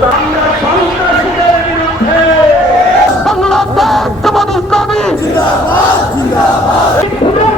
বাংলাদেশ ইসলামী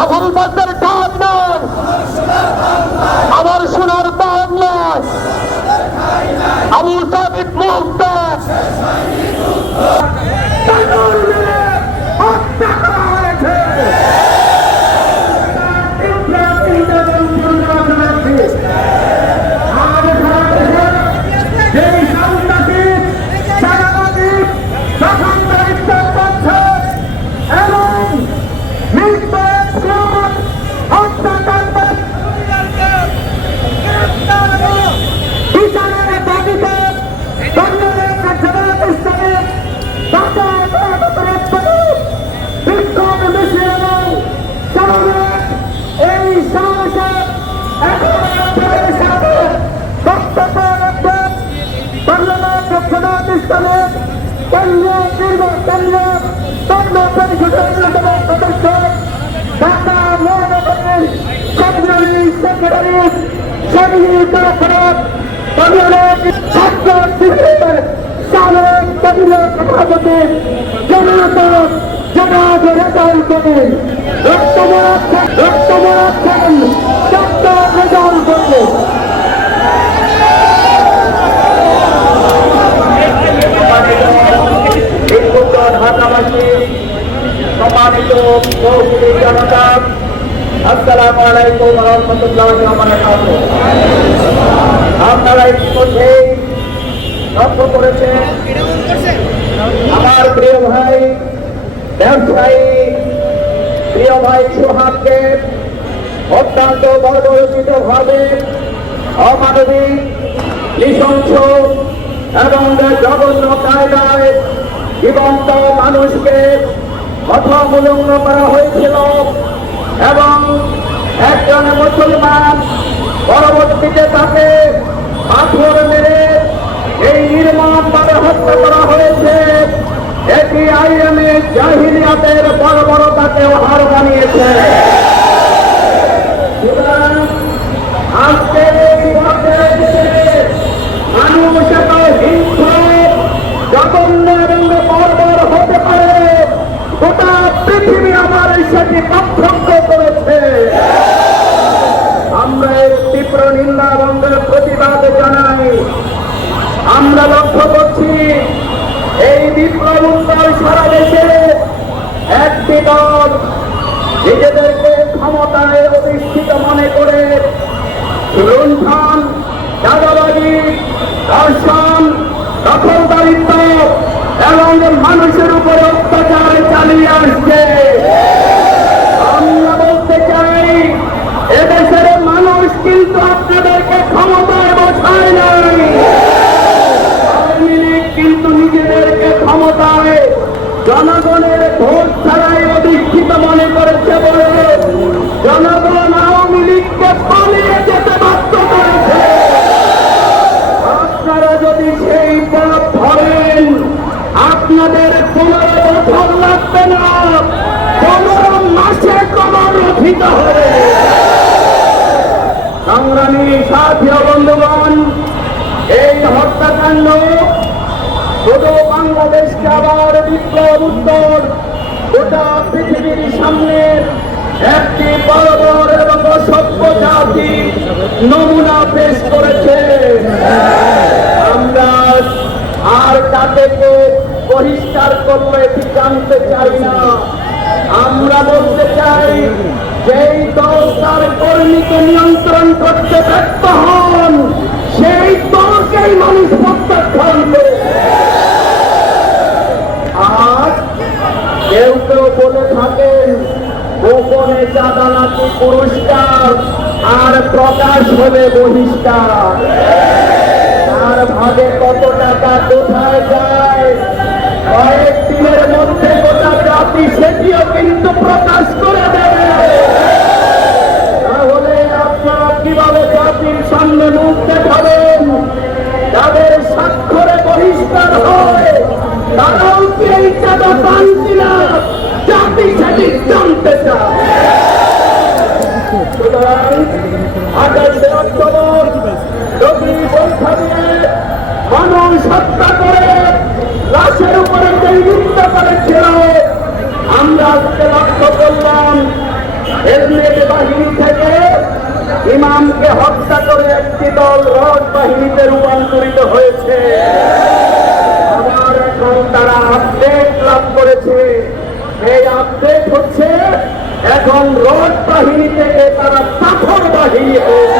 দখলবাজের ঠাই সভাপতি জনতা জনাব রাখছেন বক্তব্য রাখছেন ডক্টর রেজাউল কবির বিক্ষুব্ধ ঢাকাবাসী সম্মানিত জনতা আসসালামু আলাইকুম রহমতুল্লাহ আপনারা ইতিমধ্যে করেছেন, আমার প্রিয় ভাই ব্যবসায়ী প্রিয় ভাই সুহাবকে অত্যন্ত বর্বরচিত ভাবে অমানবিক, নৃশংস এবং জঘন্য কায়দায় জীবন্ত মানুষকে হতমূলঙ্গ করা হয়েছিল। এবং একজন মুসলমান পরবর্তীতে তাকে পাথর মেরে এই নির্মমভাবে হত্যা করা হয়েছে। এটি আইএমএ জাহিলিয়াতের বড় আমরা লক্ষ্য করছি, এই বিপ্লব উত্তর সারা দেশে একটি দল নিজেদেরকে ক্ষমতায় অধিষ্ঠিত মনে করে লুণ্ঠন চাঁদাবাজি দর্শন, দখলদারিত্ব এবং মানুষের উপরে অত্যাচার চালিয়ে আসছে। জনগণের ভোট ছাড়াই অধিষ্ঠিত মনে করেছে বলে জনগণ আওয়ামী লীগকে পালিয়ে যেতে বাধ্য করেছে। আপনারা যদি সেই পথ ধরেন আপনাদের পনেরো বছর লাগবে না, পনেরো মাসে কমর রথিত হবে। সংগ্রামী সাথী বন্ধুগণ, এই হত্যাকাণ্ড পুরো বাংলাদেশকে আবার বিপ্লব উত্তর। গোটা পৃথিবীর সামনে একটি বরাবর এবং সভ্য জাতি নমুনা পেশ করেছে। আমরা আর তাদেরকে বহিষ্কার করব এটি জানতে চাই না। আমরা বলতে চাই, যেই দল তার কর্মীকে নিয়ন্ত্রণ করতে ব্যর্থ হন, সেই দলকেই মানুষ প্রত্যাখ্যান করেছে থাকেন গোপনে চাঁদালাতি পুরস্কার আর প্রকাশ হবে বহিষ্কার। তার ভাগে কত টাকা কোথায় যায়? কয়েক দিনের মধ্যে গোটা জাতি সেটিও কিন্তু প্রকাশ মানুষ হত্যা করে, লাশের উপরে যে যুক্ত করেছিল, আমরা আজকে লক্ষ্য করলাম বাহিনী থেকে ইমামকে হত্যা করে একটি দল রড বাহিনীতে রূপান্তরিত হয়েছে। আবার এখন তারা আপডেট লাভ করেছে। এই আপডেট হচ্ছে, এখন রড বাহিনী থেকে তারা পাথর বাহিনী হয়েছে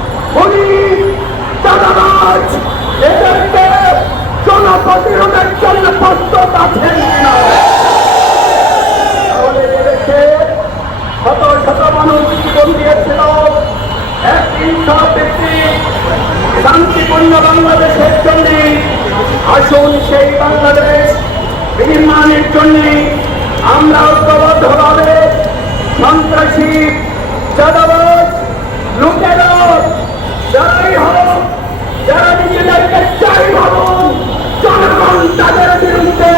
পুলিশ চাঁদাবাজ। এদেরকে জনপ্রতিরোধের জন্য প্রস্তুত আছেন কিনা তাহলে এদেশে শত শত মানুষ বাংলাদেশের জন্য। আসুন সেই বাংলাদেশ নির্মাণের জন্য আমরা ঐক্যবদ্ধভাবে সন্ত্রাসী, চাঁদাবাজ, লুটেরা যারাই হোক, যারা নিজেদেরকে চাই ভাবুন, জনগণ তাদের বিরুদ্ধে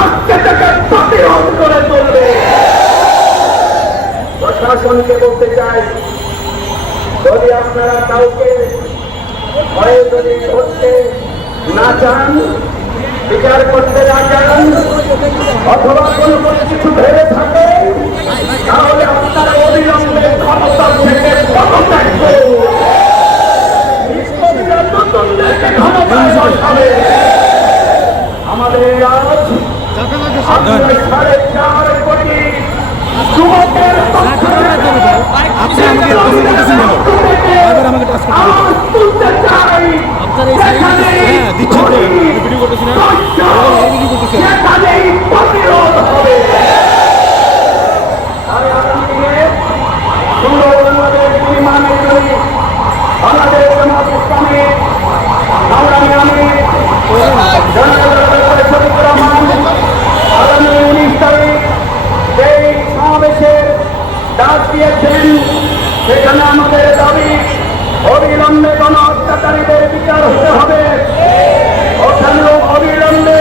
আজকে থেকে প্রতিরোধ করে তুলবে। প্রশাসনকে বলতে চাই, যদি আপনারা কাউকে ভয়ে যদি ধরতে না চান, বিচার করতে না চান, অথবা কোনো কিছু ভেবে থাকে, তাহলে আপনারা অবিলম্বে ক্ষমতা থেকে পদত্যাগ আপনি আমাকে টাচ করতেছেন কেন? বারবার আমাকে টাচ করতে আপনার এই হ্যাঁ দিচ্ছেন ভিডিও করতেছি না ভিডিও সেখানেই প্রতিরোধ হবে আর আগামী দিনে সুন্দর বাংলাদেশ নির্মাণের জন্য বাংলাদেশ জামাত ইসলামী সংগ্রামী আমি জনগণের শরীফ রহমান আগামী উনিশ তারিখ যেই সমাবেশের ডাক দিয়েছেন সেখানে আমাদের দাবি অবিলম্বে গণ হত্যাকারীদের বিচার হতে হবে। অবিলম্বে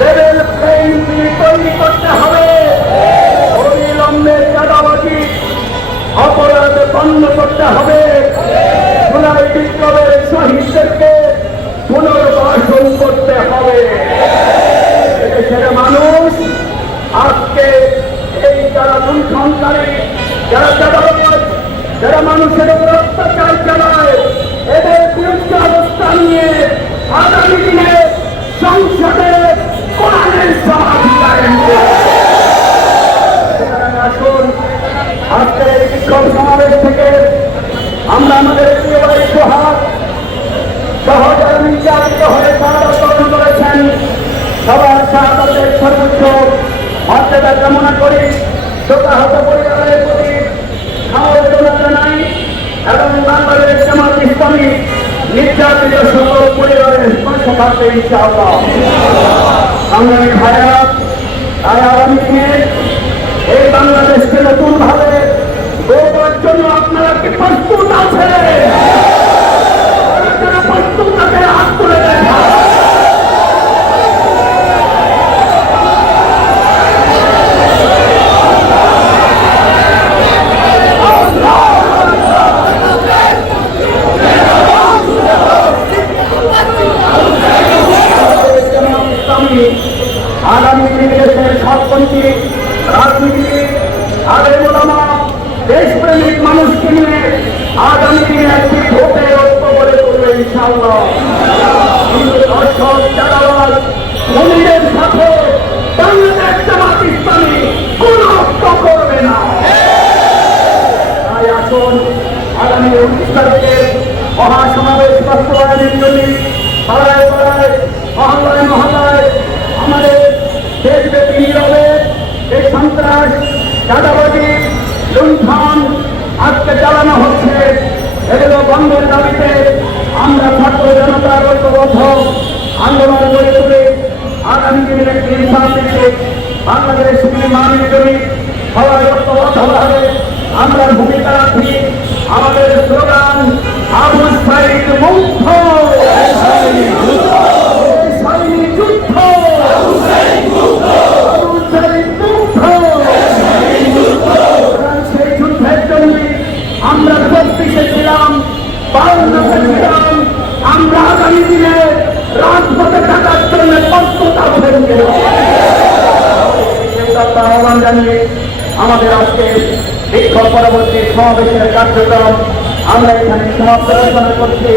লেভেল প্লেইং তৈরি করতে হবে। অবিলম্বে চাঁদাবাজি অপরাধ বন্ধ করতে হবে। বিপ্লবের শহীদদেরকে পুনর্বাসন করতে হবে। দেশের মানুষ আজকে এই যারা লুণ্ঠনকারী যারা চাঁদাবাজ, যারা মানুষের উপর অত্যাচার চালায় নিয়ে আগামী দিনে সংসদে কোরআনের আসুন, আজকের বিক্ষোভ সমাবেশ আমরা আমাদের একেবারে সোহাগ সহজার নির্যাতিত হয়ে তারা গঠন করেছেন। সবার শাহাদের সর্বোচ্চ মর্যাদা কামনা করি। শোকাহত পরিবারের প্রতি সমবেদনা জানাই এবং বাংলাদেশ জামাত ইসলামী নির্যাতিত সকল পরিবারের স্পর্শ থাকবে ইনশাআল্লাহ সংগ্রামী ভাইরা তাই আগামী দিনে এই বাংলাদেশকে মহাসমাবেশ বাস্তবায়নের জন্য পাড়ায় পাড়ায়, মহল্লায় মহল্লায় আমাদের দেশব্যাপী নীরবে এই সন্ত্রাস, চাঁদাবাজি, লুণ্ঠন আজকে চালানো হচ্ছে। এগুলো বন্ধের দাবিতে আমরা ছাত্র জনতার ঐক্যবদ্ধ আন্দোলন গড়ে তুলে আগামী দিনের একটি দিতে বাংলাদেশ মানের জন্য সবাই ঐক্যবদ্ধভাবে আমরা ভূমিকা রাখি। আমাদের স্লোগান, আবু সাইদ জন্য আমরা চব্বিশে ছিলাম বাউন্নতে ছিলাম। আমরা আগামী দিনে রাজপথে থাকার জন্য প্রস্তুতা আহ্বান জানিয়ে আমাদের আজকে বিক্ষোভ পরবর্তী সমাবেশের কার্যক্রম আমরা এখানে সমাপ্ত ঘোষণা করছি।